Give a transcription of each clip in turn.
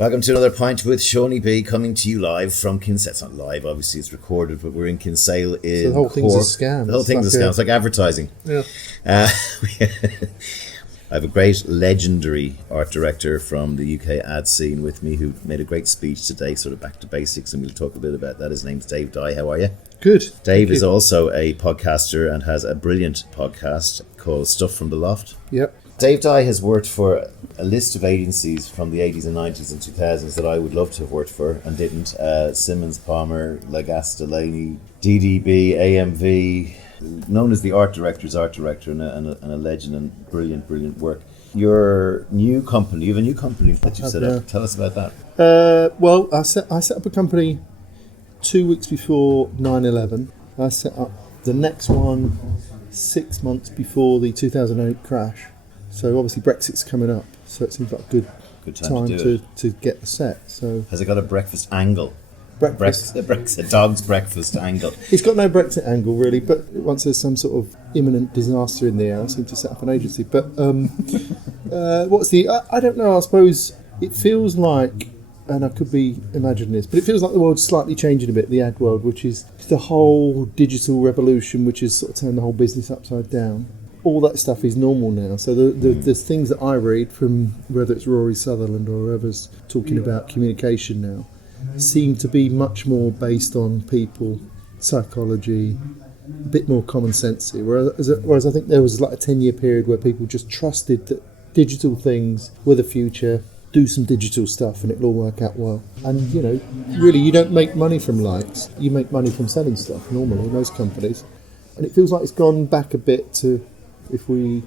Welcome to another Pint with Seaniebee, coming to you live from Kinsale. It's not live, obviously it's recorded, but we're in Kinsale in so the whole Cork. thing's a scam. The whole thing's a scam. It's like advertising. Yeah. I have a great legendary art director from the UK ad scene with me who made a great speech today, sort of back to basics, and we'll talk a bit about that. His name's Dave Dye. How are you? Good. Dave is also a podcaster and has a brilliant podcast called Stuff From The Loft. Yep. Dave Dye has worked for a list of agencies from the 80s and 90s and 2000s that I would love to have worked for and didn't. Simmons, Palmer, Lagasse, Delaney, DDB, AMV, known as the art director and a legend and brilliant work. Your new company, you have a new company that you set up. Tell us about that. Well, I set up a company 2 weeks before 9/11. I set up the next one 6 months before the 2008 crash. So obviously Brexit's coming up, so it seems like a good time to get the set. So has it got a breakfast angle? Breakfast. A dog's breakfast angle. It's got no Brexit angle really, but once there's some sort of imminent disaster in the air, I seem to set up an agency. But I don't know, I suppose it feels like, and I could be imagining this, but it feels like the world's slightly changing a bit, the ad world, which is the whole digital revolution, which has sort of turned the whole business upside down. All that stuff is normal now. So the things that I read from whether it's Rory Sutherland or whoever's talking about communication now seem to be much more based on people, psychology, a bit more common sensey. Whereas I think there was like a 10-year period where people just trusted that digital things were the future, do some digital stuff and it'll all work out well. And, really you don't make money from likes. You make money from selling stuff normally, most companies. And it feels like it's gone back a bit to, if we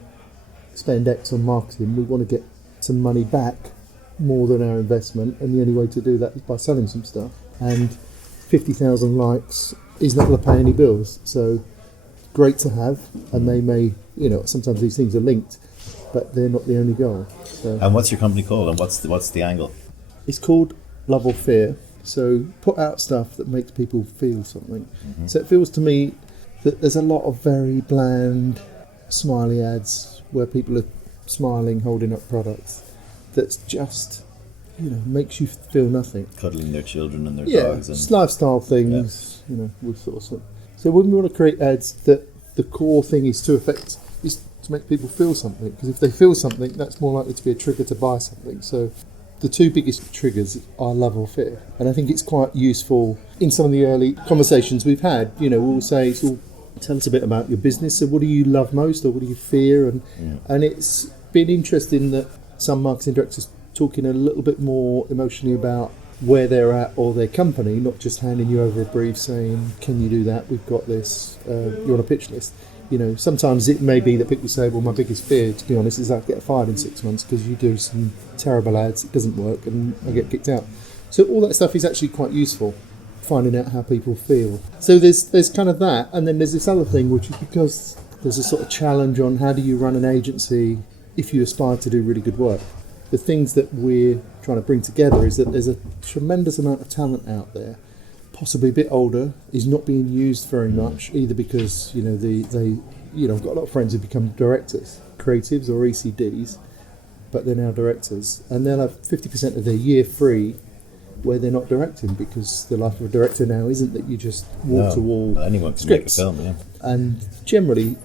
spend X on marketing, we want to get some money back more than our investment, and the only way to do that is by selling some stuff. And 50,000 likes is not going to pay any bills, so great to have. And they may, sometimes these things are linked, but they're not the only goal. So, and what's your company called, and what's the angle? It's called Love or Fear. So put out stuff that makes people feel something. Mm-hmm. So it feels to me that there's a lot of very bland, smiley ads where people are smiling, holding up products. That's just, makes you feel nothing. Cuddling their children and their dogs. Yeah, it's lifestyle things, with sort of. So when we want to create ads, that the core thing is to make people feel something. Because if they feel something, that's more likely to be a trigger to buy something. So the two biggest triggers are love or fear. And I think it's quite useful in some of the early conversations we've had. We'll say, tell us a bit about your business. So what do you love most, or what do you fear? And it's been interesting that some marketing directors talking a little bit more emotionally about where they're at or their company, not just handing you over a brief saying, can you do that? We've got this. You're on a pitch list. Sometimes it may be that people say, well, my biggest fear, to be honest, is I get fired in 6 months because you do some terrible ads, it doesn't work, and I get kicked out. So all that stuff is actually quite useful, finding out how people feel. So there's kind of that, and then there's this other thing, which is because there's a sort of challenge on how do you run an agency if you aspire to do really good work. The things that we're trying to bring together is that there's a tremendous amount of talent out there, possibly a bit older, is not being used very much, either because I've got a lot of friends who become directors, creatives or ECDs, but they're now directors, and they'll have 50% of their year free where they're not directing, because the life of a director now isn't that you just wall-to-wall anyone can scripts. Make a film, yeah. And generally,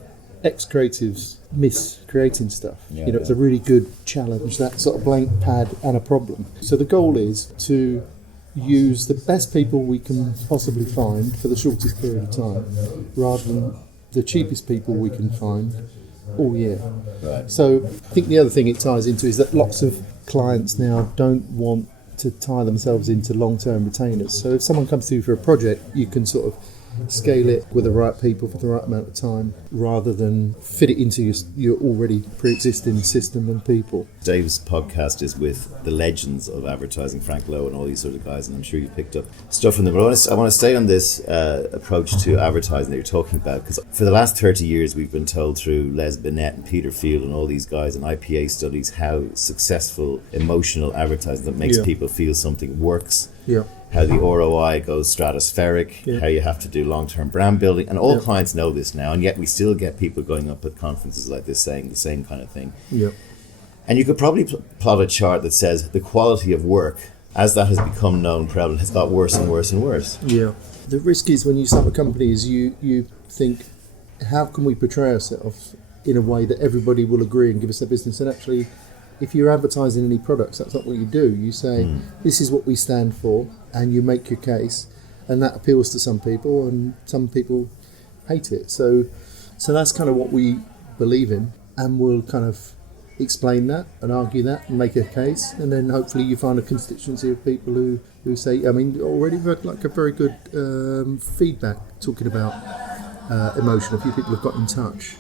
ex-creatives miss creating stuff. It's a really good challenge, that sort of blank pad and a problem. So the goal is to use the best people we can possibly find for the shortest period of time, rather than the cheapest people we can find all year. Right. So I think the other thing it ties into is that lots of clients now don't want to tie themselves into long-term retainers. So if someone comes to you for a project, you can sort of scale it with the right people for the right amount of time, rather than fit it into your already pre-existing system and people. Dave's podcast is with the legends of advertising, Frank Lowe and all these sort of guys, and I'm sure you picked up stuff from them. But I want to stay on this approach to advertising that you're talking about, because for the last 30 years we've been told through Les Binet and Peter Field and all these guys and IPA studies how successful emotional advertising that makes people feel something works. Yeah. How the ROI goes stratospheric, how you have to do long-term brand building, and all clients know this now, and yet we still get people going up at conferences like this saying the same kind of thing. Yeah. And you could probably plot a chart that says the quality of work as that has become known, prevalent, has got worse and worse and worse. Yeah. The risk is when you start a company is you think, how can we portray ourselves in a way that everybody will agree and give us their business? And actually, if you're advertising any products, that's not what you do. You say, this is what we stand for, and you make your case, and that appeals to some people, and some people hate it. So that's kind of what we believe in, and we'll kind of explain that and argue that and make a case, and then hopefully you find a constituency of people who say, I mean, already we've had like a very good feedback talking about emotion. A few people have got in touch,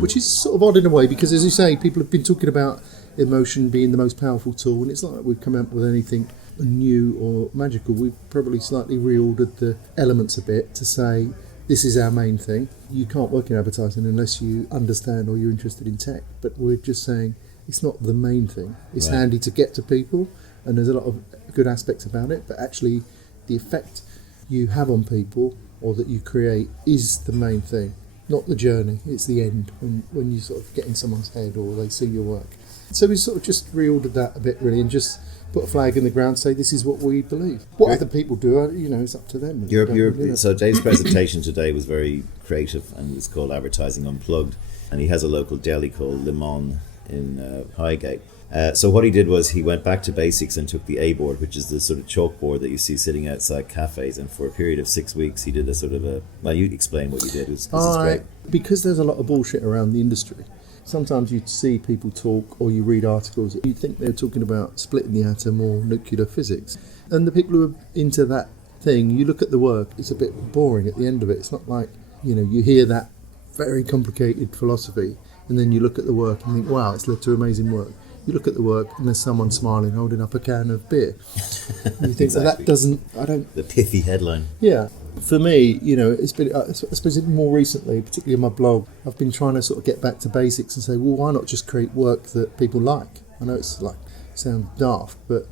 which is sort of odd in a way, because as you say, people have been talking about emotion being the most powerful tool, and it's not like we've come up with anything new or magical. We've probably slightly reordered the elements a bit to say this is our main thing. You can't work in advertising unless you understand or you're interested in tech, but we're just saying it's not the main thing. It's handy to get to people, and there's a lot of good aspects about it, but actually the effect you have on people or that you create is the main thing, not the journey. It's the end, when you sort of get in someone's head or they see your work. So we sort of just reordered that a bit really, and just put a flag in the ground, say this is what we believe. What other people do, it's up to them. So Dave's presentation today was very creative, and it's called Advertising Unplugged, and he has a local deli called Le Mans in Highgate. So what he did was he went back to basics and took the A board, which is the sort of chalkboard that you see sitting outside cafes, and for a period of 6 weeks he did a sort of well, you explain what you did, it's great. Because there's a lot of bullshit around the industry. Sometimes you see people talk, or you read articles, you think they're talking about splitting the atom or nuclear physics. And the people who are into that thing, you look at the work, it's a bit boring at the end of it. It's not like, you hear that very complicated philosophy, and then you look at the work and think, wow, it's led to amazing work. You look at the work and there's someone smiling, holding up a can of beer. And you think, Exactly. well, that doesn't, The pithy headline. Yeah. For me, it's been, I suppose more recently, particularly in my blog, I've been trying to sort of get back to basics and say, well, why not just create work that people like? I know it's like, sounds daft, but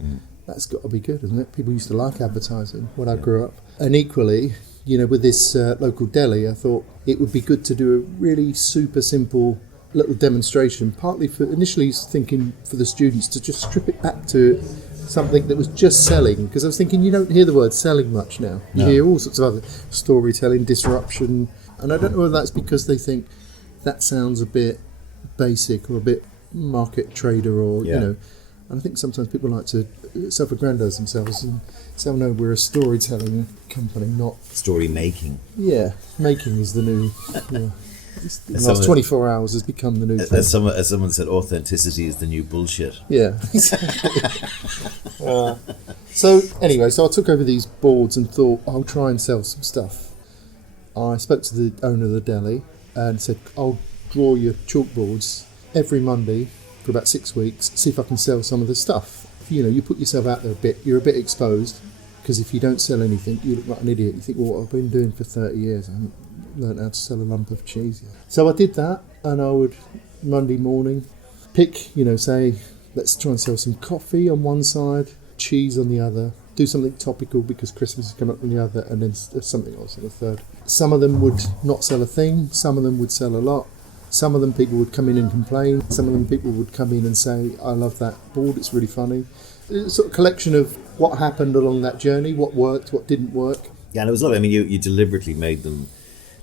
that's got to be good, isn't it? People used to like advertising when I grew up. And equally, with this local deli, I thought it would be good to do a really super simple little demonstration, partly for initially thinking for the students to just strip it back to something that was just selling, because I was thinking you don't hear the word selling much now. You hear all sorts of other storytelling, disruption, and I don't know whether that's because they think that sounds a bit basic or a bit market trader, or and I think sometimes people like to self-aggrandize themselves and say, no, we're a storytelling company, not Story making. Yeah, making is the new the last 24 hours has become the new thing. As someone said, authenticity is the new bullshit. Yeah, exactly. So anyway, I took over these boards and thought I'll try and sell some stuff. I spoke to the owner of the deli and said, I'll draw your chalkboards every Monday for about 6 weeks, see if I can sell some of the stuff. You put yourself out there a bit, you're a bit exposed, because if you don't sell anything, you look like an idiot. You think, well, what I've been doing for 30 years, I haven't learned how to sell a lump of cheese yet. So I did that, and I would, Monday morning, pick, say, let's try and sell some coffee on one side, cheese on the other, do something topical because Christmas is coming up on the other, and then something else on the third. Some of them would not sell a thing, some of them would sell a lot, some of them people would come in and complain, some of them people would come in and say, I love that board, it's really funny. It's a sort of collection of what happened along that journey, what worked, what didn't work. Yeah, and it was lovely. I mean, you deliberately made them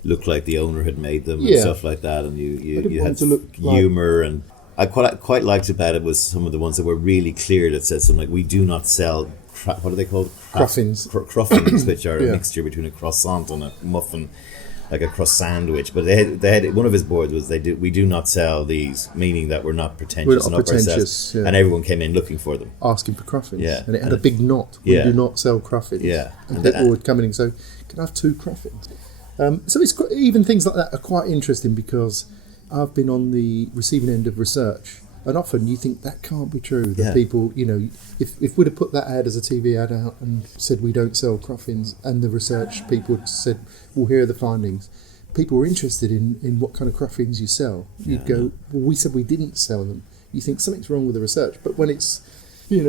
look like the owner had made them and stuff like that, and you had humour, and I quite liked about it was some of the ones that were really clear, that said something like, we do not sell what are they called? Cruffins. Cruffins, which are a mixture between a croissant and a muffin, like a cross sandwich. But they had one of his boards was we do not sell these, meaning that we're not pretentious. We're not pretentious, and everyone came in looking for them, asking for cruffins. Yeah, and it had a big knot. We do not sell cruffins. Yeah, and people would come in and say, "Can I have 2 cruffins?" So it's even things like that are quite interesting, because I've been on the receiving end of research, and often you think that can't be true. That people, if we'd have put that ad as a TV ad out and said we don't sell cruffins, and the research people said, well, here are the findings, people were interested in what kind of cruffins you sell. You'd go, well, we said we didn't sell them. You think something's wrong with the research, but when it's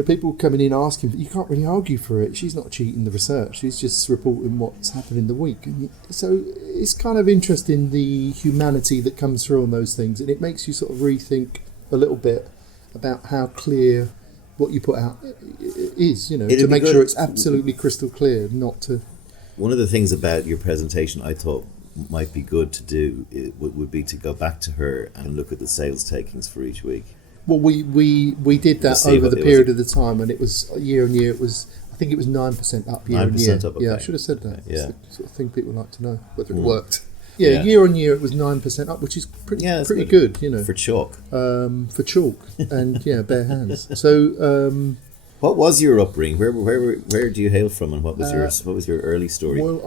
people coming in asking, you can't really argue for it. She's not cheating the research. She's just reporting what's happened in the week. And so it's kind of interesting, the humanity that comes through on those things. And it makes you sort of rethink a little bit about how clear what you put out is, It'd to be make good. sure it's absolutely crystal clear, not to... One of the things about your presentation I thought might be good to do would be to go back to her and look at the sales takings for each week. Well, we did that see over what the it period was. of the time, and it was year on year. It was, I think it was 9% up year on 9% year. up, okay. Yeah, I should have said that. Yeah. It's the sort of thing people like to know whether it worked. Yeah, Yeah. year on year it was 9% up, which is pretty that's good, For chalk. for chalk and bare hands. So. What was your upbringing? Where do you hail from, and what was your early story? Well,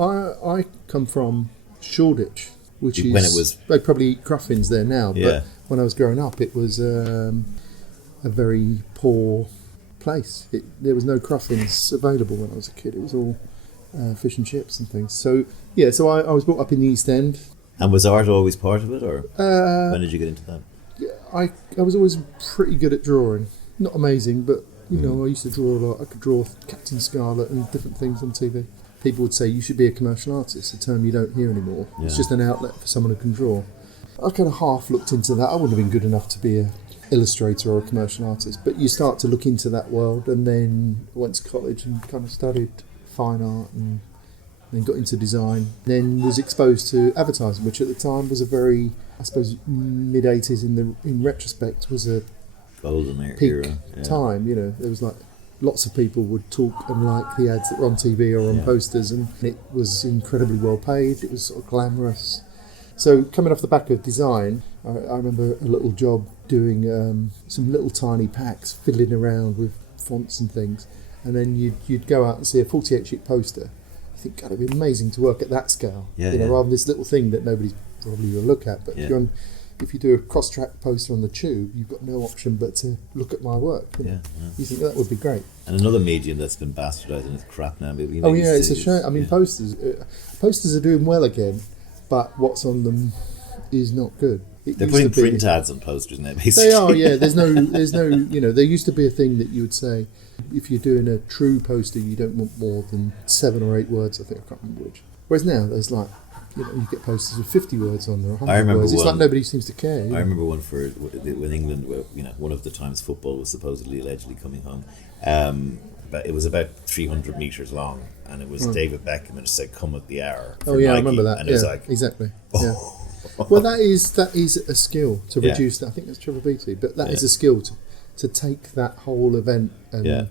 I come from Shoreditch, which is When it was- they probably eat cruffins there now. Yeah. But when I was growing up, it was a very poor place. There was no cruffins available when I was a kid. It was all fish and chips and things. So so I was brought up in the East End. And was art always part of it, or when did you get into that? I was always pretty good at drawing. Not amazing, but I used to draw a lot. I could draw Captain Scarlet and different things on TV. People would say you should be a commercial artist, a term you don't hear anymore. Yeah. It's just an outlet for someone who can draw. I kind of half looked into that. I wouldn't have been good enough to be an illustrator or a commercial artist, but you start to look into that world, and then went to college and kind of studied fine art and then got into design. Then was exposed to advertising, which at the time was a very, I suppose, mid-80s in retrospect was a Golden peak era. Yeah. time. There was like lots of people would talk and like the ads that were on TV or on posters, and it was incredibly well paid. It was sort of glamorous. So coming off the back of design, I remember a little job doing some little tiny packs, fiddling around with fonts and things, and then you'd go out and see a 48-sheet poster. You think, God, it'd be amazing to work at that scale. Rather than this little thing that nobody's probably going to look at. But if you do a cross-track poster on the tube, you've got no option but to look at my work. You think that would be great. And another medium that's been bastardised and it's crap now. It's a shame. I mean, posters are doing well again, but what's on them is not good. They're putting print ads on posters now, basically. They are, yeah. There's no. There used to be a thing that you would say, if you're doing a true poster, you don't want more than 7 or 8 words. I think I can't remember which. Whereas now there's like, you get posters with 50 words on there, 100 words. It's like nobody seems to care. I remember one for when England, one of the times football was supposedly allegedly coming home. But it was about 300 metres long, and it was David Beckham, and it said "Come at the hour." Oh yeah, Nike, I remember that. And it was like, exactly. Yeah. Well, that is a skill to reduce that. I think that's Trevor Beatty, but that is a skill to take that whole event and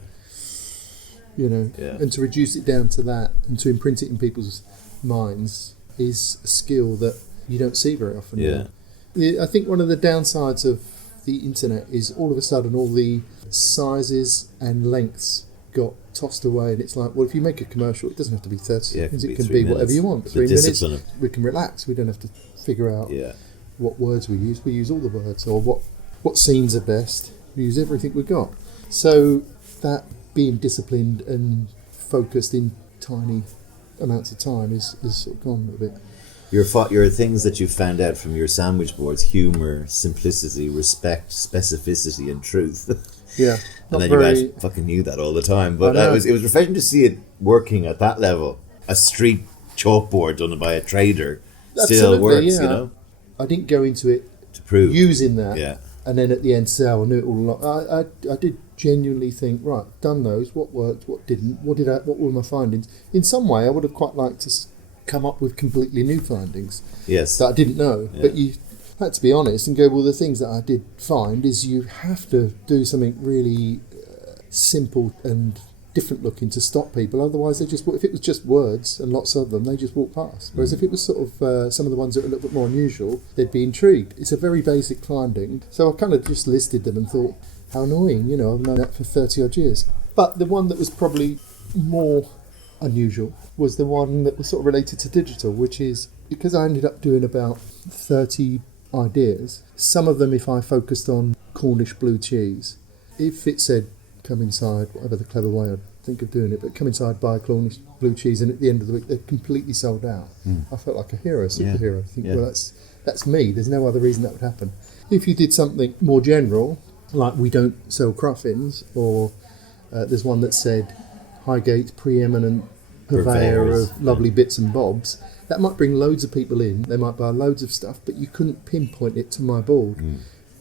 and to reduce it down to that and to imprint it in people's minds is a skill that you don't see very often. I think one of the downsides of the internet is all of a sudden all the sizes and lengths got tossed away, and it's like, well, if you make a commercial, it doesn't have to be 30 seconds, it can be whatever you want. 3 minutes, we can relax, we don't have to figure out what words we use all the words, or what scenes are best, we use everything we've got. So that being disciplined and focused in tiny amounts of time is sort of gone a bit. Your things that you found out from your sandwich boards: humour, simplicity, respect, specificity, and truth. Yeah, and then you fucking knew that all the time. But it was refreshing to see it working at that level. A street chalkboard done by a trader still works. I didn't go into it to prove using that, and then at the end say, I knew it all along. I did genuinely think, right, done those. What worked? What didn't? What were my findings? In some way, I would have quite liked to come up with completely new findings. Yes, that I didn't know, but you had to be honest and go, well, the things that I did find is you have to do something really simple and different looking to stop people. Otherwise, if it was just words and lots of them, they just walk past. Whereas if it was sort of some of the ones that were a little bit more unusual, they'd be intrigued. It's a very basic finding. So I kind of just listed them and thought, how annoying, I've known that for 30 odd years. But the one that was probably more unusual was the one that was sort of related to digital, which is because I ended up doing about 30 ideas. Some of them, if I focused on Cornish blue cheese, if it said come inside, whatever the clever way I'd think of doing it, but come inside, buy Cornish blue cheese, and at the end of the week they're completely sold out. I felt like a hero, superhero. I think, well, that's me. There's no other reason that would happen. If you did something more general, like we don't sell cruffins, or there's one that said Highgate preeminent purveyor of lovely bits and bobs, that might bring loads of people in. They might buy loads of stuff, but you couldn't pinpoint it to my board.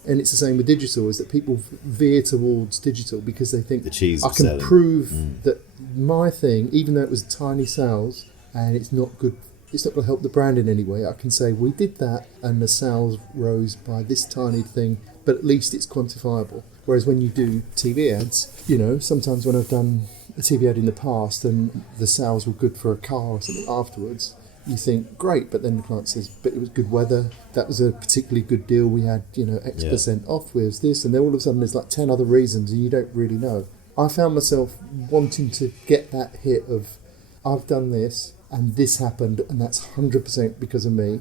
And it's the same with digital, is that people veer towards digital because they think The cheese I is can selling. prove that my thing, even though it was tiny sales and it's not good, it's not going to help the brand in any way, I can say we did that and the sales rose by this tiny thing, but at least it's quantifiable. Whereas when you do TV ads, you know, sometimes when I've done a TV ad in the past and the sales were good for a car or something afterwards, you think, great, but then the client says, but it was good weather, that was a particularly good deal, we had, you know, X percent off with this, and then all of a sudden there's like 10 other reasons and you don't really know. I found myself wanting to get that hit of, I've done this and this happened and that's 100% because of me.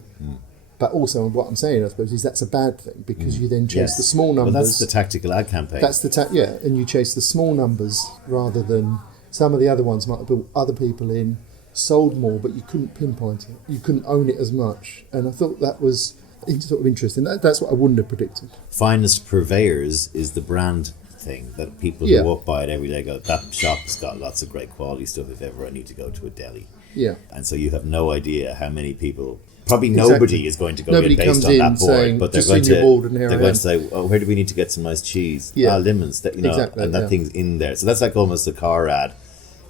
But also what I'm saying, I suppose, is that's a bad thing because you then chase the small numbers. Well, that's the tactical ad campaign. That's the and you chase the small numbers rather than some of the other ones might have brought other people in, sold more, but you couldn't pinpoint it. You couldn't own it as much. And I thought that was sort of interesting. That's what I wouldn't have predicted. Finest purveyors is the brand thing that people who walk by it every day go, that shop's got lots of great quality stuff if ever I need to go to a deli. Yeah. And so you have no idea how many people, probably nobody is going to go in based on that board, saying, but they're going to say, oh, where do we need to get some nice cheese? Yeah. Lemons, that, you know, and that thing's in there. So that's like almost a car ad.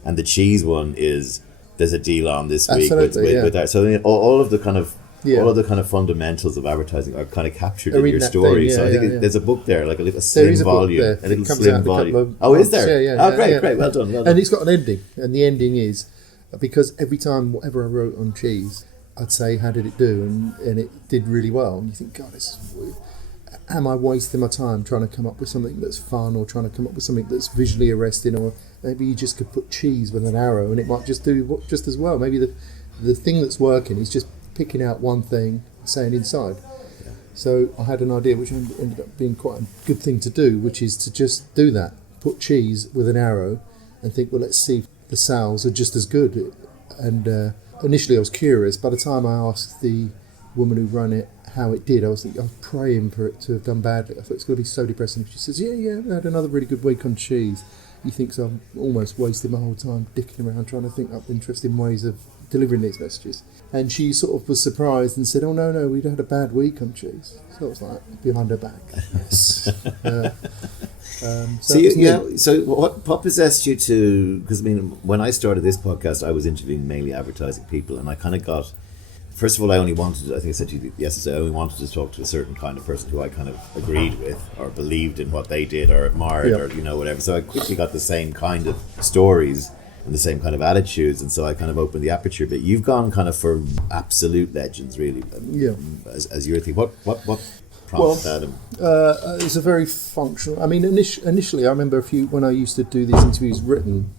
And the cheese one is, there's a deal on this week with that. So all of the kind of fundamentals of advertising are kind of captured in your story. So I think there's a book there, like a little slim volume, a little slim volume. Oh, is there? Great, well done. And it's got an ending, and the ending is because every time whatever I wrote on cheese, I'd say, how did it do? And it did really well. And you think, God, this is weird. Am I wasting my time trying to come up with something that's fun or trying to come up with something that's visually arresting? Or maybe you just could put cheese with an arrow and it might just do just as well. Maybe the thing that's working is just picking out one thing, saying inside. Yeah. So I had an idea which ended up being quite a good thing to do, which is to just do that, put cheese with an arrow and think, well, let's see if the sales are just as good. And initially I was curious. By the time I asked the woman who ran it how it did, I was praying for it to have done badly. I thought it's going to be so depressing. She says, yeah, I had another really good week on cheese. He thinks I'm almost wasting my whole time dicking around trying to think up interesting ways of delivering these messages. And she sort of was surprised and said, oh, no, we'd had a bad week on cheese. So I was like, behind her back, yes. So what possessed you to, because I mean, when I started this podcast, I was interviewing mainly advertising people, and I kind of got, first of all, I think I said to you yesterday, I only wanted to talk to a certain kind of person who I kind of agreed with or believed in what they did or admired or, you know, whatever. So I quickly got the same kind of stories and the same kind of attitudes, and so I kind of opened the aperture a bit. You've gone kind of for absolute legends, really, as your thing. What prompted that? It's a very functional. I mean, initially, I remember when I used to do these interviews written,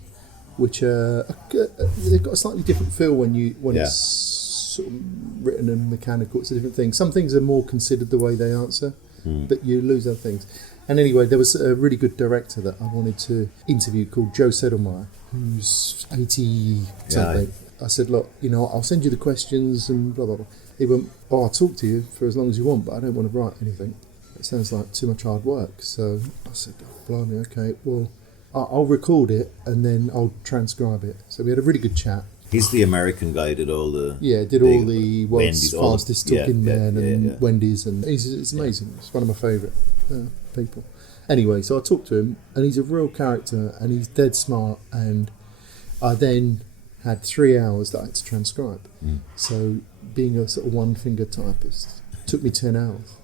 which they've got a slightly different feel when it's sort of written and mechanical. It's a different thing. Some things are more considered the way they answer, but you lose other things. And anyway, there was a really good director that I wanted to interview called Joe Sedelmeyer, who's 80 something. I said, look, you know, I'll send you the questions and blah, blah, blah. He went, I'll talk to you for as long as you want, but I don't want to write anything. It sounds like too much hard work. So I said, oh, blimey, okay, well, I'll record it and then I'll transcribe it. So we had a really good chat. He's the American guy who did all the... Yeah, did all the world's fastest talking man and Wendy's. And it's amazing. It's one of my favourite people. Anyway, so I talked to him and he's a real character and he's dead smart. And I then had 3 hours that I had to transcribe. So being a sort of one-finger typist took me 10 hours.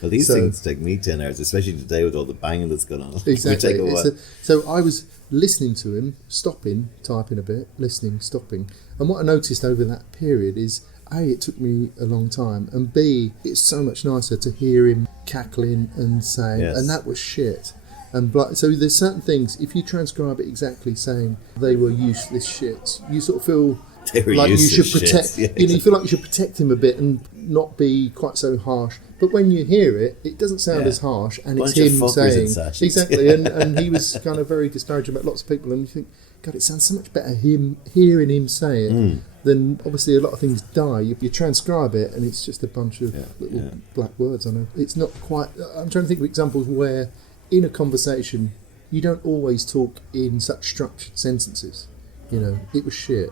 Well, these things take me 10 hours, especially today with all the banging that's going on. Exactly. Take a while. So I was listening to him, stopping, typing a bit, listening, stopping. And what I noticed over that period is, A, it took me a long time, and B, it's so much nicer to hear him cackling and saying, and that was shit. And so there's certain things, if you transcribe it exactly saying they were useless shit, you sort of feel like you should protect, you feel like you should protect him a bit and not be quite so harsh. But when you hear it, it doesn't sound as harsh, and it's him saying exactly. And he was kind of very disparaging about lots of people, and you think, God, it sounds so much better hearing him say it than obviously a lot of things die. You transcribe it, and it's just a bunch of little black words. I know it's not quite. I'm trying to think of examples where, in a conversation, you don't always talk in such structured sentences. You know, it was shit.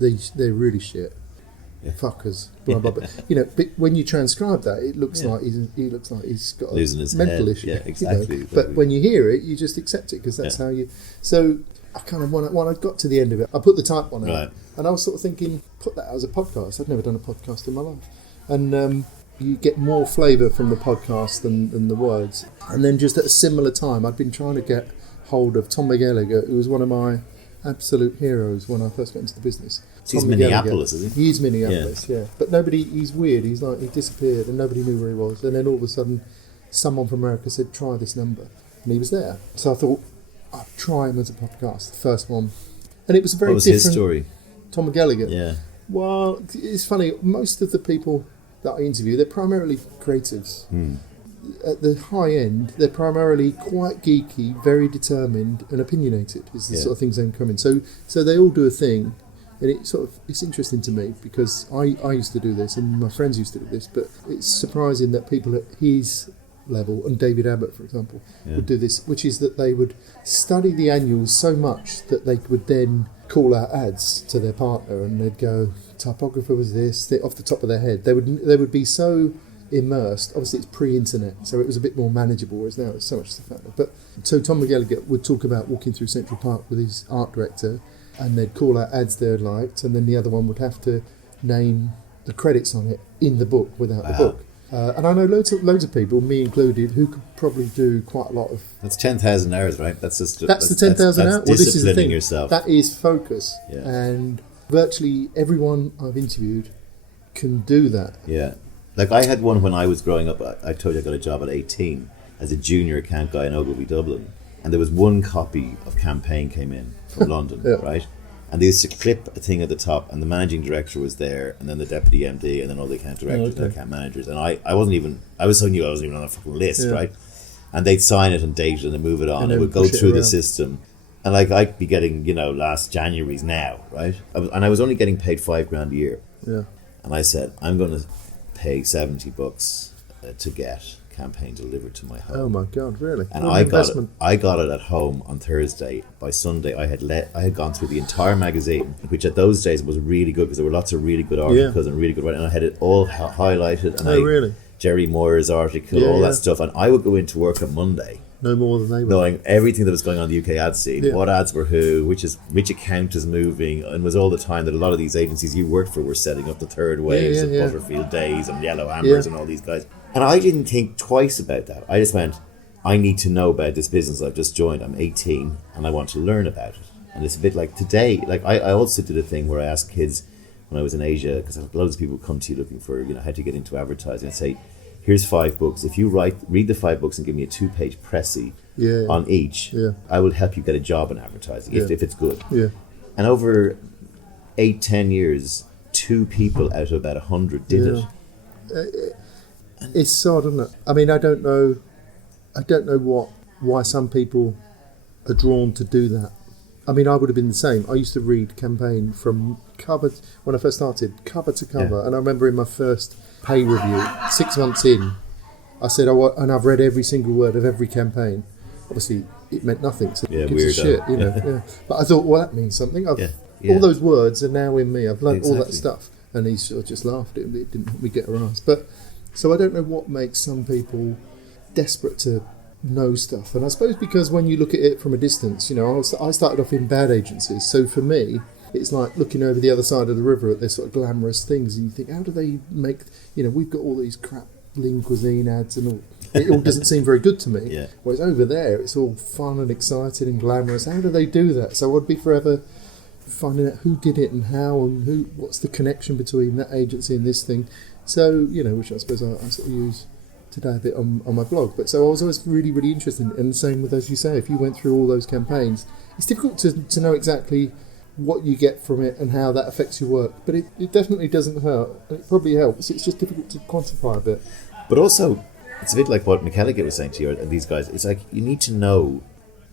They're really shit. fuckers, blah blah blah. But when you transcribe that, it looks like he looks like he's got losing his mental head. issue. Yeah, exactly. But when you hear it, you just accept it because that's how you. So I kind of when I got to the end of it, I put the type one out, and I was sort of thinking, put that out as a podcast. I'd never done a podcast in my life, and you get more flavour from the podcast than the words. And then just at a similar time, I'd been trying to get hold of Tom McGallagher, who was one of my absolute heroes when I first got into the business. He's Minneapolis, isn't he? He's Minneapolis, yeah. But he's weird. He disappeared and nobody knew where he was. And then all of a sudden, someone from America said, try this number. And he was there. So I thought, I'd try him as a podcast, the first one. And it was a very different... What was his story? Tom McGallagher? Yeah. Well, it's funny. Most of the people that I interview, they're primarily creatives. At the high end, they're primarily quite geeky, very determined and opinionated is the sort of things they come in. So they all do a thing, and it's interesting to me because I used to do this and my friends used to do this, but it's surprising that people at his level, and David Abbott for example, would do this, which is that they would study the annuals so much that they would then call out ads to their partner and they'd go, typographer was this, off the top of their head. They would be so immersed. Obviously it's pre-internet, so it was a bit more manageable, whereas now it's so much stuff out there. But so Tom McGallagher would talk about walking through Central Park with his art director, and they'd call out ads they liked, and then the other one would have to name the credits on it in the book without the book. And I know loads of people, me included, who could probably do quite a lot of... That's 10,000 hours, right? That's the 10,000 hours. Well, this is the thing. Yourself. That is focus. Yeah. And virtually everyone I've interviewed can do that. Yeah. Like I had one when I was growing up. I told you I got a job at 18 as a junior account guy in Ogilvy, Dublin. And there was one copy of Campaign came in from London, right? And they used to clip a thing at the top, and the managing director was there, and then the deputy MD, and then all the account directors and account managers. And I was so new I wasn't even on a fucking list, right? And they'd sign it and date it and then move it on. And it would go through the system. And like I'd be getting, last January's now, right? I was only getting paid $5,000 a year. Yeah. And I said, I'm going to pay $70 to get Campaign delivered to my home. Oh my God, really? And I got it at home on Thursday. By Sunday, I had gone through the entire magazine, which at those days was really good because there were lots of really good articles and really good writing. And I had it all highlighted. And really? Jerry Moore's article, all that stuff. And I would go into work on Monday. No more than they were. Knowing everything that was going on in the UK ad scene, what ads were who, which account is moving, and was all the time that a lot of these agencies you worked for were setting up the third waves of Butterfield Days and Yellow Hammers and all these guys. And I didn't think twice about that. I just went, I need to know about this business I've just joined. I'm 18 and I want to learn about it. And it's a bit like today, like I also did a thing where I asked kids when I was in Asia, because loads of people come to you looking for, how to get into advertising, and say, here's 5 books. If you read the 5 books and give me a 2-page précis on each, I will help you get a job in advertising if it's good. Yeah. And over 8-10 years, 2 people out of about 100 did it. It's sad, isn't it? I mean, I don't know why some people are drawn to do that. I mean, I would have been the same. I used to read Campaign from cover when I first started, cover to cover. And I remember in my first pay review, 6 months in, I said, and I've read every single word of every campaign. Obviously, it meant nothing. So it gives a shit, But I thought, well, that means something. All those words are now in me. I've learned all that stuff. And he sort of just laughed. It didn't help me get a rise. But so I don't know what makes some people desperate to know stuff. And I suppose because when you look at it from a distance, I started off in bad agencies. So for me, it's like looking over the other side of the river at their sort of glamorous things, and you think, how do they make? We've got all these crap lean cuisine ads, and all. It all doesn't seem very good to me. Whereas over there, it's all fun and exciting and glamorous. How do they do that? So I'd be forever finding out who did it and how, and what's the connection between that agency and this thing. So which I suppose I sort of use today a bit on my blog. But so I was always really, really interested, and the same with, as you say, if you went through all those campaigns, it's difficult to know exactly what you get from it and how that affects your work. But it definitely doesn't hurt. It probably helps. It's just difficult to quantify a bit. But also, it's a bit like what McGallagher was saying to you and these guys. It's like you need to know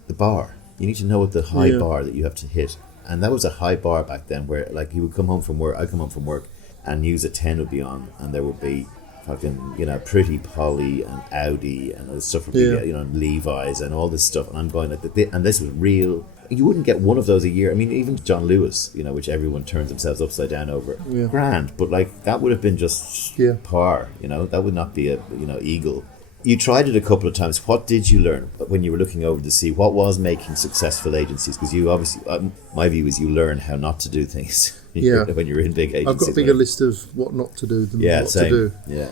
the bar. You need to know what the high bar that you have to hit. And that was a high bar back then where like you would come home from work, I'd come home from work, and News at 10 would be on, and there would be fucking, Pretty Polly and Audi and all this stuff from Levi's and all this stuff. And I'm going, and this was real. You wouldn't get one of those a year. I mean, even John Lewis, which everyone turns themselves upside down over. Yeah. Grand, but that would have been just par, that would not be a, eagle. You tried it a couple of times. What did you learn when you were looking over to see what was making successful agencies? Because you obviously, my view is you learn how not to do things when you're in big agencies. I've got a bigger list of what not to do than what to do. Yeah.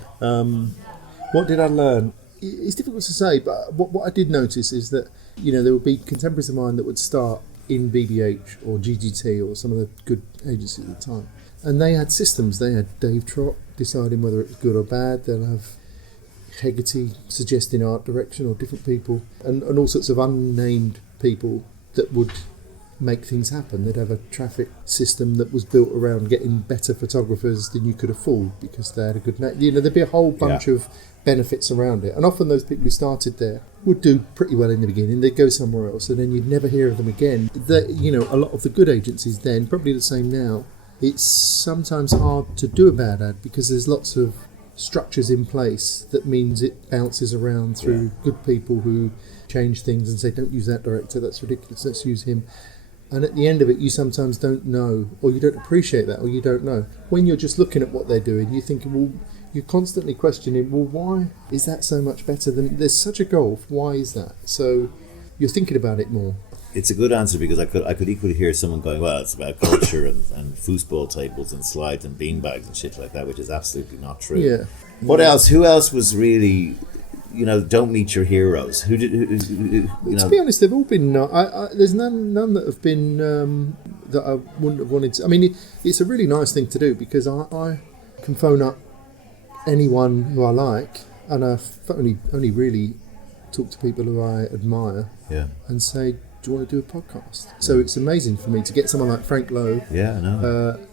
What did I learn? It's difficult to say, but what I did notice is that, there would be contemporaries of mine that would start in BDH or GGT or some of the good agencies at the time. And they had systems. They had Dave Trott deciding whether it was good or bad. They'll have Hegarty suggesting art direction or different people and all sorts of unnamed people that would make things happen. They'd have a traffic system that was built around getting better photographers than you could afford because they had a good name. There'd be a whole bunch of benefits around it. And often those people who started there would do pretty well in the beginning. They'd go somewhere else and then you'd never hear of them again. A lot of the good agencies then, probably the same now, it's sometimes hard to do a bad ad because there's lots of structures in place that means it bounces around through good people who change things and say, don't use that director, that's ridiculous, let's use him. And at the end of it, you sometimes don't know, or you don't appreciate that, or you don't know. When you're just looking at what they're doing, you're thinking, well, you're constantly questioning, well, why is that so much better than, there's such a gulf, why is that? So you're thinking about it more. It's a good answer because I could equally hear someone going, well, it's about culture and foosball tables and slides and beanbags and shit like that, which is absolutely not true. Yeah. What else? Who else was really, don't meet your heroes? Who did? To be honest, they've all been. There's none that have been that I wouldn't have wanted to. I mean, it's a really nice thing to do because I can phone up anyone who I like, and I only really talk to people who I admire, and say, do you want to do a podcast? So it's amazing for me to get someone like Frank Lowe. Yeah, I know.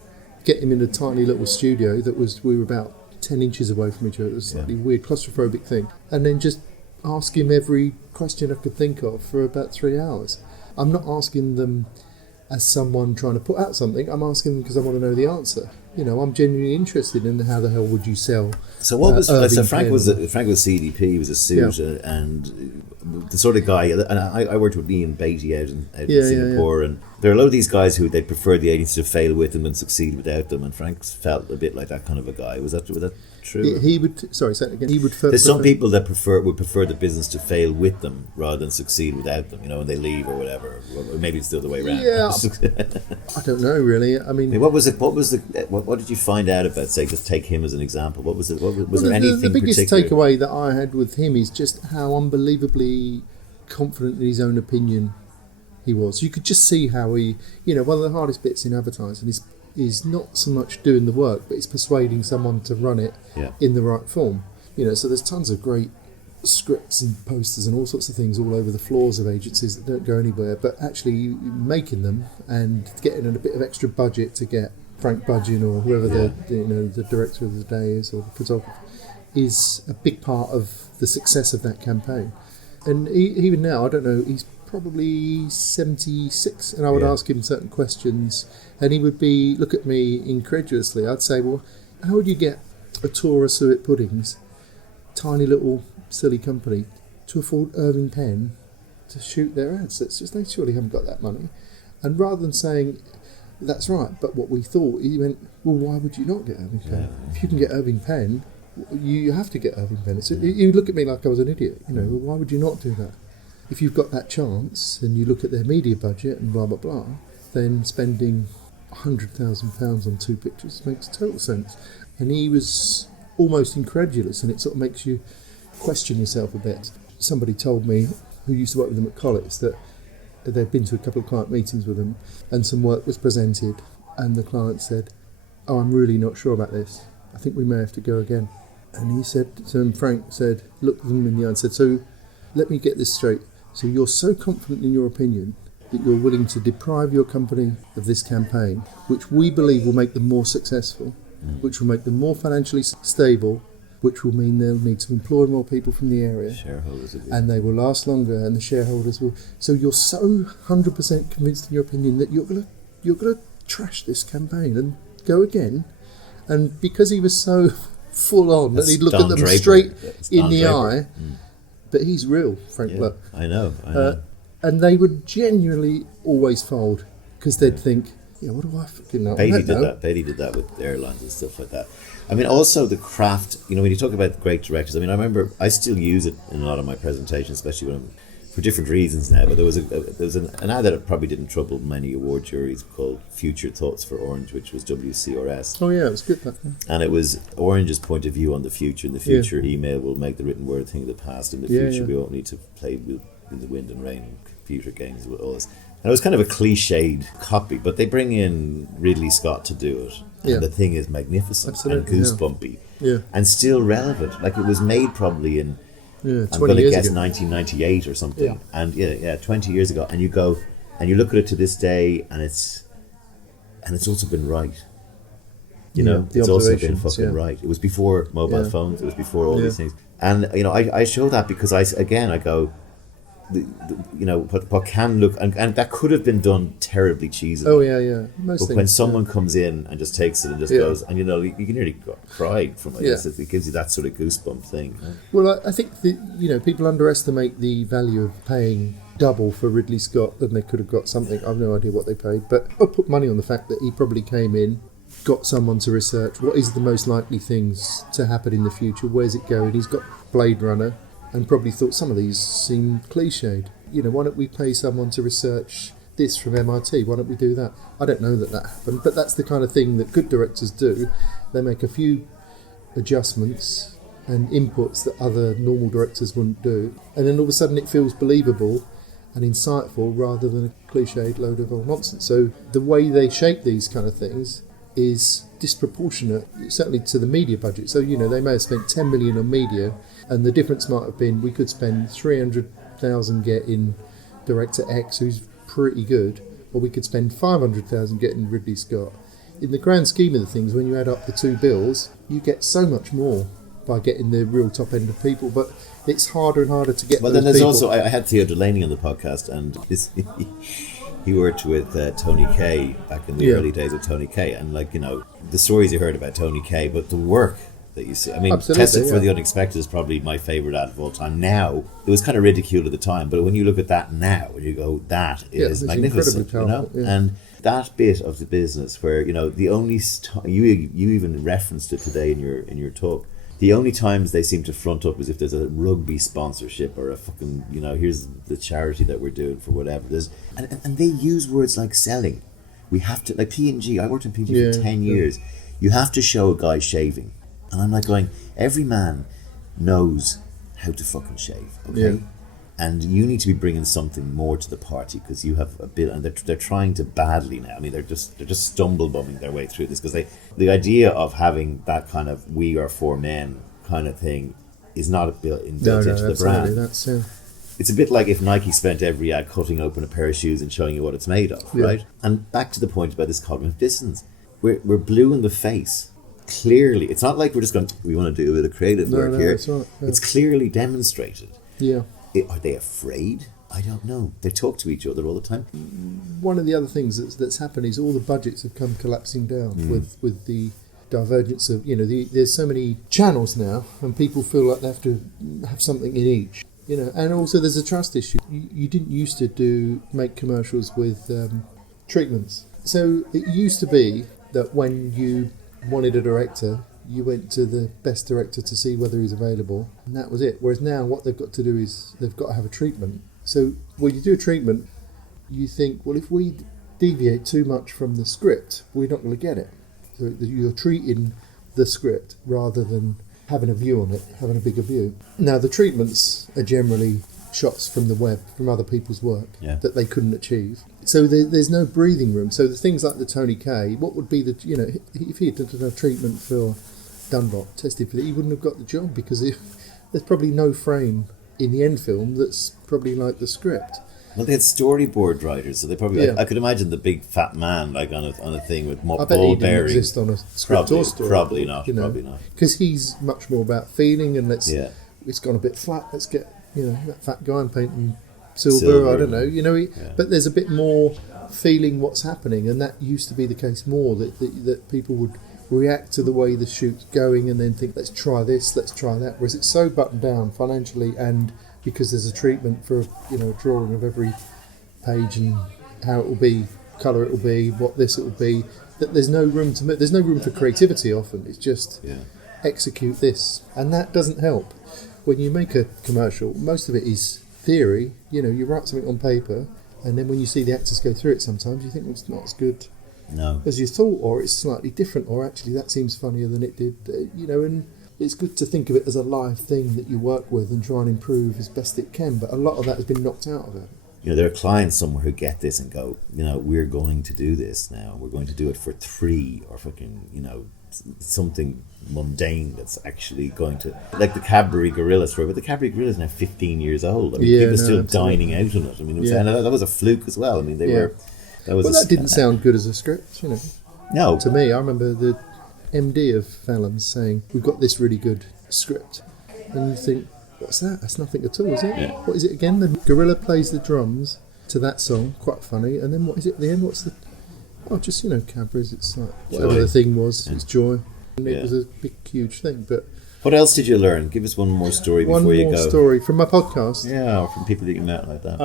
Get him in a tiny little studio we were about 10 inches away from each other. It was a slightly weird, claustrophobic thing. And then just ask him every question I could think of for about 3 hours. I'm not asking them as someone trying to put out something. I'm asking them because I want to know the answer. I'm genuinely interested in how the hell would you sell. So what was Frank was CDP. He was a suit and the sort of guy. And I worked with Ian Beatty out in Singapore, and there are a lot of these guys who they prefer the agency to fail with them and succeed without them. And Frank felt a bit like that kind of a guy. Was that true? He would. Sorry, say it again. He would. There's some people that would prefer the business to fail with them rather than succeed without them. When they leave or whatever. Or maybe it's the other way around. Yeah, I don't know really. I mean, what did you find out about? Say, just take him as an example. What was it? Was there anything? The biggest particular? takeaway that I had with him is just how unbelievably confident in his own opinion he was. You could just see how he, one of the hardest bits in advertising is not so much doing the work, but it's persuading someone to run it in the right form. So there's tons of great scripts and posters and all sorts of things all over the floors of agencies that don't go anywhere, but actually making them and getting a bit of extra budget to get Frank Budgeon or whoever the director of the day is or the photographer is a big part of the success of that campaign. And even now, I don't know, he's probably 76, and I would ask him certain questions, and he would look at me incredulously. I'd say, well, how would you get a tour of suet puddings, tiny little silly company, to afford Irving Penn to shoot their ads? They surely haven't got that money. And rather than saying, that's right, but what we thought, he went, well, why would you not get Irving Penn? If you can get Irving Penn, you have to get Irving Penn. You look at me like I was an idiot. Well, why would you not do that? If you've got that chance and you look at their media budget and blah, blah, blah, then spending £100,000 on 2 pictures makes total sense. And he was almost incredulous, and it sort of makes you question yourself a bit. Somebody told me, who used to work with them at Collett's, that they'd been to a couple of client meetings with them and some work was presented and the client said, oh, I'm really not sure about this. I think we may have to go again. And he said, Frank said, looked them in the eye and said, so let me get this straight. So you're so confident in your opinion that you're willing to deprive your company of this campaign, which we believe will make them more successful, which will make them more financially stable, which will mean they'll need to employ more people from the area. Shareholders will be. And they will last longer, and the shareholders will. So you're so 100% convinced in your opinion that you're gonna trash this campaign and go again. And because he was so full on, That's and he'd look Don at them Draper. straight It's in Don the Draper. eye. But he's real, Frank. Yeah, Look. I know. And they would genuinely always fold because they'd think, yeah, what do I fucking know? Beatty I don't did know. that. Beatty did that with airlines and stuff like that. I mean, also the craft. You know, when you talk about great directors, I mean, I remember I still use it in a lot of my presentations, especially when I'm, for different reasons now. But there was an ad that probably didn't trouble many award juries called "Future Thoughts for Orange," which was WCRS. Oh yeah, it was good. That. And it was Orange's point of view on the future. In the future, email will make the written word a thing of the past. In the future, we won't need to play in the wind and rain and computer games with all this. And it was kind of a cliched copy, but they bring in Ridley Scott to do it. And the thing is magnificent and goosebumpy and still relevant. Like it was made probably in, I'm going to guess 1998 or something. Yeah. And 20 years ago. And you go and you look at it to this day, and it's also been right. You know, it's also been fucking right. It was before mobile phones. It was before all these things. And you know, I show that because I go, you know, what can look and that could have been done terribly cheesily. Oh yeah. Most but things, when someone comes in and just takes it and just goes, and you know, you can nearly cry from it. It gives you that sort of goosebump thing. Well, I think people underestimate the value of paying double for Ridley Scott than they could have got something. I've no idea what they paid, but I put money on the fact that he probably came in, got someone to research what is the most likely things to happen in the future, where's it going. He's got Blade Runner and probably thought some of these seem cliched. You know, why don't we pay someone to research this from MIT? Why don't we do that? I don't know that happened, but that's the kind of thing that good directors do. They make a few adjustments and inputs that other normal directors wouldn't do, and then all of a sudden it feels believable and insightful rather than a cliched load of old nonsense. So the way they shape these kind of things is disproportionate, certainly to the media budget. So, you know, they may have spent 10 million on media, and the difference might have been we could spend 300,000 getting director X, who's pretty good, or we could spend 500,000 getting Ridley Scott. In the grand scheme of the things, when you add up the two bills, you get so much more by getting the real top end of people, but it's harder and harder to get well, those then there's people. also, I had Theo Delaney on the podcast, and he worked with Tony Kaye back in the early days of Tony Kaye, and like, you know, the stories you heard about Tony Kaye, but the work that you see. I mean, Tested for the Unexpected is probably my favourite ad of all time. Now, it was kind of ridiculed at the time, but when you look at that now, and you go, that is magnificent, you know? And that bit of the business where, you know, the only you even referenced it today in your talk. The only times they seem to front up is if there's a rugby sponsorship or a fucking, you know, here's the charity that we're doing for whatever. And they use words like selling. We have to, like P&G, I worked in P&G for 10 years. You have to show a guy shaving. And I'm like going, every man knows how to fucking shave, okay? Yeah. And you need to be bringing something more to the party because you have a bit, and they're trying to badly now. I mean, they're just stumble bumming their way through this because the idea of having that kind of "we are for men" kind of thing is not built into the brand. It's a bit like if Nike spent every ad cutting open a pair of shoes and showing you what it's made of, right? And back to the point about this cognitive dissonance, we're blue in the face. Clearly, it's not like we're just going, we want to do a bit of creative work here. That's right, It's clearly demonstrated. Yeah. Are they afraid? I don't know. They talk to each other all the time. One of the other things that's happened is all the budgets have come collapsing down with the divergence of, you know, there's so many channels now, and people feel like they have to have something in each, you know. And also there's a trust issue. You didn't used to make commercials with treatments. So it used to be that when you wanted a director, you went to the best director to see whether he's available, and that was it. Whereas now what they've got to do is they've got to have a treatment. So when you do a treatment, you think, well, if we deviate too much from the script, we're not going to get it. So you're treating the script rather than having a view on it, having a bigger view. Now, the treatments are generally shots from the web, from other people's work that they couldn't achieve. So there's no breathing room. So the things like the Tony Kaye, what would be the, you know, if he had done a treatment for Dunlop, tested for it, he wouldn't have got the job because there's probably no frame in the end film that's probably like the script. Well, they had storyboard writers, so they probably. I could imagine the big fat man like on a thing with ball bearing. I bet he didn't exist on a script or story. Probably not. You know, probably not. Because he's much more about feeling, and it's gone a bit flat. Let's get that fat guy and painting silver. I don't know. You know, but there's a bit more feeling what's happening, and that used to be the case more that people would react to the way the shoot's going and then think, let's try this, let's try that. Whereas it's so buttoned down financially, and because there's a treatment for, you know, a drawing of every page and how it will be, colour it will be, what this it will be, that there's no room to there's no room for creativity often. It's just execute this, and that doesn't help. When you make a commercial, most of it is theory. You know, you write something on paper, and then when you see the actors go through it, sometimes you think it's not as good as you thought, or it's slightly different, or actually that seems funnier than it did. You know, and it's good to think of it as a live thing that you work with and try and improve as best it can. But a lot of that has been knocked out of it. You know, there are clients somewhere who get this and go, you know, we're going to do this now. We're going to do it for 3 or fucking, you know, something mundane that's actually going to, like the Cadbury Gorilla story. But the Cadbury Gorilla is now 15 years old. I mean, people are still dining out on it. I mean, it was, and that was a fluke as well. I mean, they were. That didn't sound good as a script, you know. No. To me, I remember the MD of Fallon's saying, "We've got this really good script," and you think, what's that? That's nothing at all, is it? Yeah. What is it again? The gorilla plays the drums to that song, quite funny. And then what is it at the end? What's the... Oh, just, you know, Cadbury's, it's like, whatever the thing was, it's joy. And it was a big, huge thing. But what else did you learn? Give us one more story before you go. One more story from my podcast. Yeah, or from people that you met like that.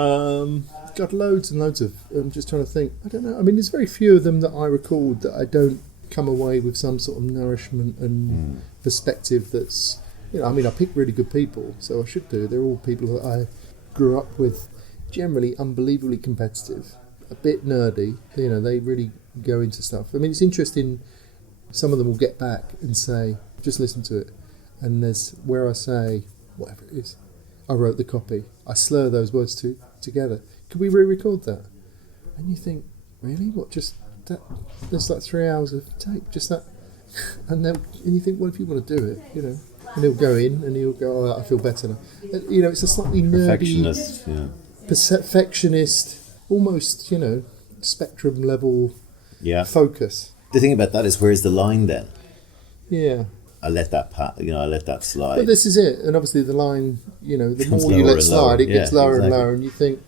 Got loads and loads of... I'm just trying to think. I don't know. I mean, there's very few of them that I record that I don't come away with some sort of nourishment and perspective that's... You know, I mean, I pick really good people, so I should do. They're all people that I grew up with, generally unbelievably competitive, a bit nerdy. You know, they really go into stuff. I mean, it's interesting. Some of them will get back and say, just listen to it. And there's where I say, whatever it is, I wrote the copy. I slur those words together. Could we re-record that? And you think, really? What, just that? There's like 3 hours of tape, just that? And you think, well, if you want to do it, you know. And he'll go in and he'll go, oh, I feel better now. You know, it's a slightly nerdy... Perfectionist, almost, you know, spectrum level focus. The thing about that is, where's the line then? Yeah. I let that I let that slide. But this is it. And obviously the line, you know, the more you let slide, it gets lower and lower, and you think...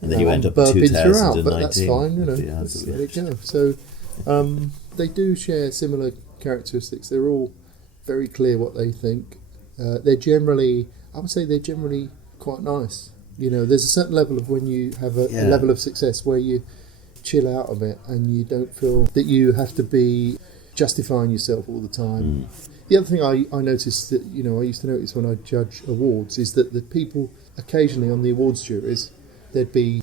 And then you end up in 2019. But that's fine, you know. Let it go. So they do share similar characteristics. They're all very clear what they think. They're generally, I would say they're generally quite nice. You know, there's a certain level of when you have a level of success where you chill out a bit and you don't feel that you have to be justifying yourself all the time. The other thing I noticed that, you know, I used to notice when I judge awards is that the people occasionally on the awards juries, there'd be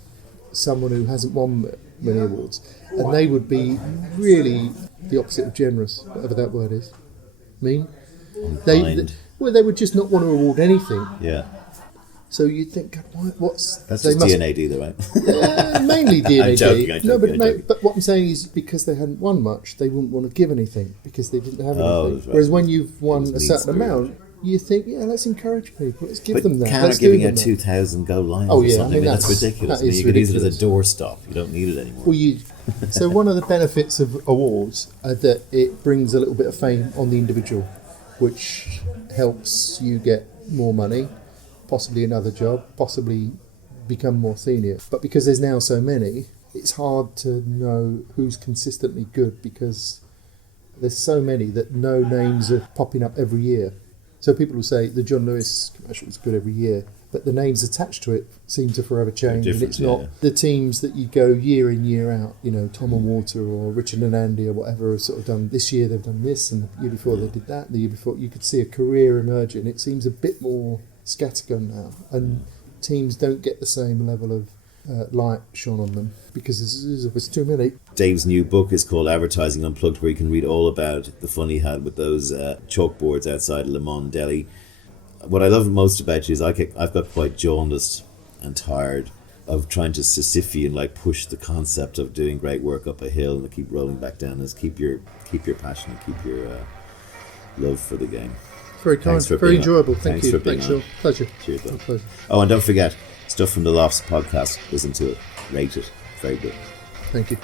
someone who hasn't won many awards, and they would be really the opposite of generous, whatever that word is. Mean? They would just not want to award anything. Yeah. So you'd think, God, what's... That's just DNAD though, right? Mainly DNAD. I'm joking. But what I'm saying is, because they hadn't won much, they wouldn't want to give anything because they didn't have anything. Right. Whereas when you've won a certain amount, you think, let's encourage people. Let's give them that. Canada giving out 2,000 gold lions or something. I mean, that's ridiculous. You could use it as a doorstop. You don't need it anymore. Well, so one of the benefits of awards are that it brings a little bit of fame on the individual, which helps you get more money, possibly another job, possibly become more senior. But because there's now so many, it's hard to know who's consistently good because there's so many that no names are popping up every year. So people will say the John Lewis commercial is good every year, but the names attached to it seem to forever change, and it's not the teams that you go year in, year out, you know, Tom and Walter or Richard and Andy or whatever have sort of done, this year they've done this, and the year before they did that, the year before you could see a career emerging. It seems a bit more scattergun now, and teams don't get the same level of light shone on them because there's too many. Dave's new book is called Advertising Unplugged, where you can read all about the fun he had with those chalkboards outside Le Mans Deli. What I love most about you is I've got quite jaundiced and tired of trying to Sisyphean push the concept of doing great work up a hill and keep rolling back down. Is keep your passion and keep your love for the game. Very kind, very enjoyable. Thank you. Thanks, Phil. Pleasure. Cheers, pleasure. Oh, and don't forget, Stuff from the Loft's podcast. Listen to it. Rate it. Very good. Thank you.